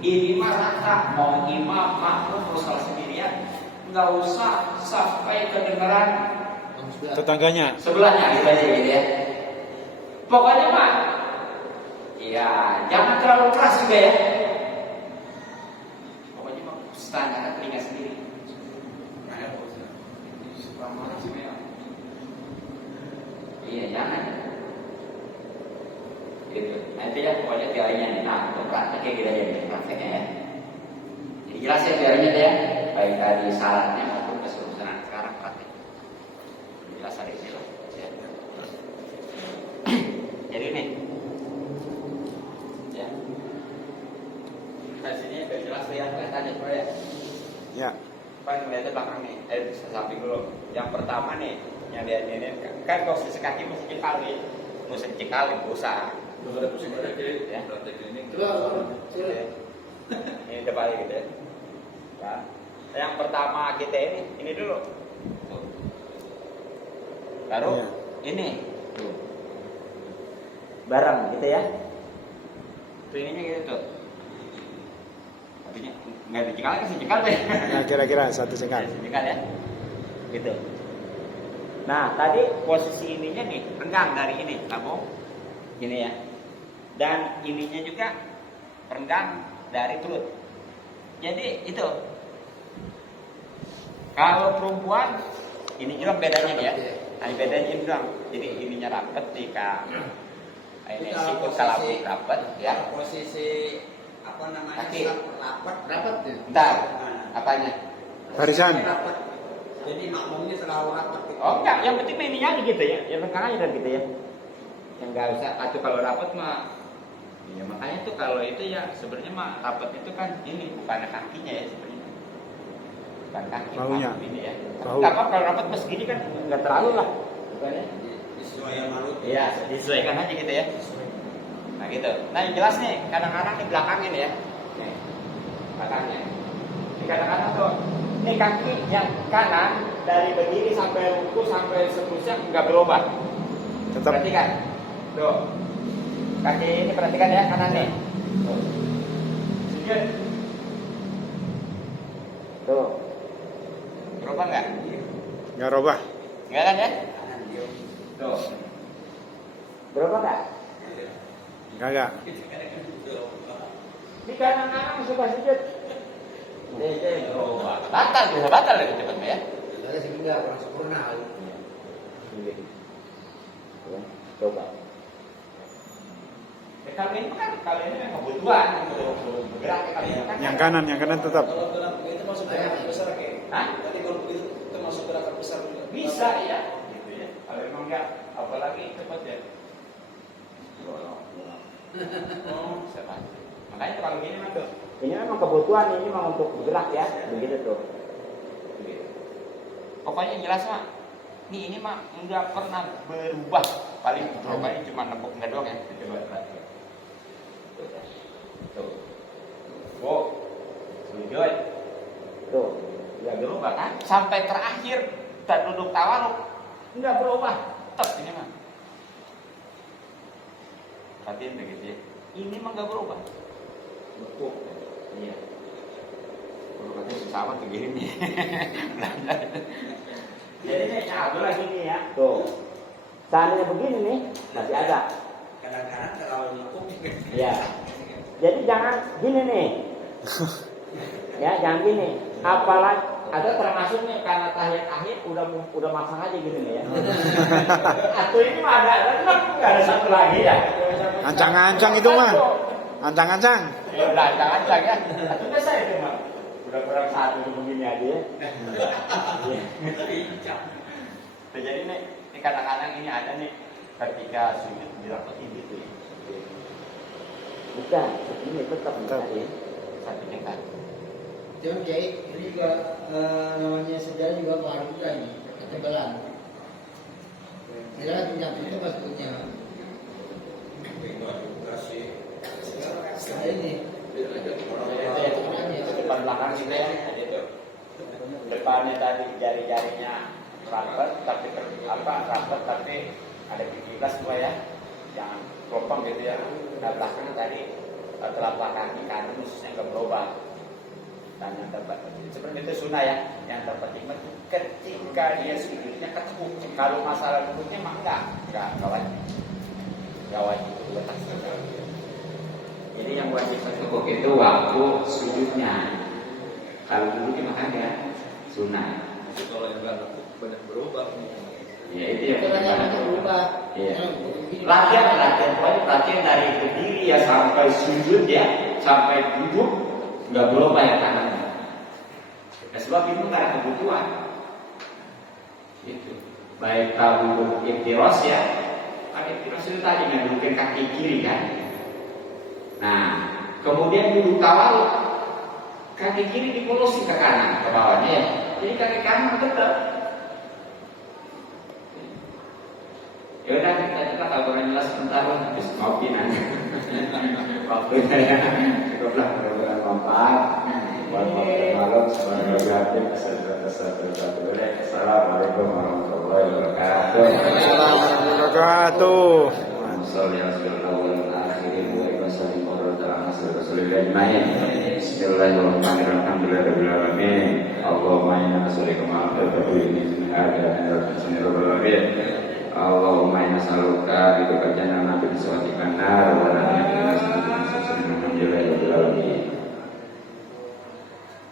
ini mah rata, mau imam makmum kalau sendirian nggak usah sampai kedengaran Tetangganya. sebelahnya gitu aja gitu ya. Pokoknya mah ya jangan terlalu keras juga ya. Pokoknya mah standar telinga sendiri. Iya jangan. Gitu. Nanti ya pokoknya teorinya nih. Nah untuk prakteknya kita jadi prakteknya ya. Jadi jelas ya teorinya ya. Baik tadi syaratnya maupun keseluruhan sekarang praktek. Jelas hari ini loh. Ya. Jadi nih, ya, hasilnya udah jelas ya kelihatannya coba ya. Ya. Pan melihatnya belakang nih, samping dulu. Yang pertama nih, yang dia ini kan posisi kaki mesti cekal nih, mesti cekal di pusat. Ada pusing ada ke Ya. praktek ini. Ya. Ini udah balik gitu ya. Nah, yang pertama kita ini dulu. Tuh. Baru Ya. ini. Tuh. Bareng gitu ya. Tuh ininya gitu tuh. Artinya nggak dicekal kan dicekal deh. Nah, kira-kira 1 jengkal. Dicekal ya. Gitu. Nah, tadi posisi ininya nih renggang dari ini, kamu gini ya. Dan ininya juga renggang dari perut. Jadi itu. Kalau perempuan ini juga bedanya nih ya. Nah, ini bedanya ini doang. Jadi ininya rapet jika ini sikut kalabuk rapet ya. Posisi apa namanya? Kaki. Rapat ya. Bentar. Apanya? Barisan. Rapat. Jadi makmumnya selalu rapat. Oh enggak, yang penting ininya aja gitu ya. Yang renggang aja gitu ya. Yang enggak usah atau kalau rapet mah ya makanya tuh kalau itu ya sebenarnya mah rapet itu kan ini bukan kakinya ya sebenarnya. Bukan kaki. Bahunya. Ini ya. Bahu. Tapi kalau rapet pas gini kan enggak terlalu lah. Bukan ya? Sesuai malut. Iya, disesuaikan aja gitu ya. Nah gitu. Nah yang jelas nih, kadang-kadang di belakangnya nih ya. Nih, belakangnya. Ini kadang-kadang tuh, ini kaki yang kanan dari berdiri sampai ruku sampai seterusnya nggak berubah. Tetap. Perhatikan. Tuh. Kaki ini perhatikan ya kanan nih. Tuh. Sujud. Tuh. Berubah nggak? Nggak robah. Nggak kan ya? Tuh. Berubah nggak? Enggak. Di kanan-kanan suka sujud. Batal, bisa batal lebih cepat ya. Ada sehingga orang sempurna. Coba. Kalau ini kan kebutuhan untuk bergerak kan. Yang kanan tetap. Kalau gerak begitu masuk gerakan besar kayak. Hah? Nanti kalau begitu termasuk gerakan besar juga. Bisa ya. Gitu ya. Kalau memang enggak, apalagi cepat ya. Oh, bisa bantu. Makanya kalau gini mah tuh. Ini memang kebutuhan, ini memang untuk bergerak ya, begitu tuh. Begitu. Pokoknya jelas mah. Ini mah enggak pernah berubah. Paling berubahnya cuma nepuk enggak doang ya. Coba perhatikan. Tuh. Oh. Sujud. Tuh. Enggak berubah kan? Sampai terakhir kita duduk tawaruk enggak berubah. Tetap ini mah. Perhatiin begitu ya. Ini mah enggak berubah. Nepuk. Iya. Kalau katanya susah amat begini nih. Jadi ini aku lagi nih ya. Tuh. Seandainya begini nih, masih ada. Kadang-kadang kalau nyukuk. Iya. Jadi jangan gini nih. Ya, jangan gini. Apalagi ada termasuk nih karena tahiyat akhir udah masang aja gini nih ya. Atau ini mah ada enggak ada satu lagi ya. Ancang-ancang itu mah. Ancang-ancang. Udah ancang-ancang ya. Satu besar itu mah. Udah kurang satu begini aja ya. Nah, jadi nih kadang-kadang ini ada nih ketika sujud dirapetin gitu ya. Bukan, ini tetap tadi satu tingkat. Cuma Kiai, ini juga namanya sejarah juga baru juga ini ketebalan. Tidak tingkat itu maksudnya. Nah ini. Depan belakang sini ya. Depannya tadi jari-jarinya rapat tapi rapat tapi ada 17 dua ya. Jangan kelompok gitu ya. Nah belakang tadi telapak kaki kanan khususnya nggak berubah. Dan yang terpenting sebenarnya itu sunnah ya. Yang terpenting ketika dia sujudnya ketekuk. Kalau masalah duduknya mah enggak wajib. Enggak wajib itu letak sekali. Jadi yang wajib ketekuk itu waktu sujudnya. Kalau duduknya makanya sunnah. Jadi kalau yang nggak banyak berubah. Ya itu yang Caranya berubah. Iya. Latihan dari berdiri ya sampai sujud ya, sampai duduk nggak berubah ya tangannya. Ya, sebab itu nggak ada kebutuhan. Itu baik tahu iktiros ya, iktiros itu tadi ngedudukin kaki kiri kan. Nah, kemudian duduk tawal, kaki kiri dipulusin ke kanan ke bawahnya ya. Jadi kaki kanan tetap. Ya udah kita kalau kurang jelas sebentar habis ngopi nanti. Waktunya ya cukuplah mudah-mudahan manfaat buat malam semoga gratis Assalamualaikum warahmatullahi wabarakatuh. Assalamualaikum warahmatullahi wabarakatuh. Bismillahirrahmanirrahim. Allahumma inna nas'aluka ma Allahumma inna nas'aluka bi kerjana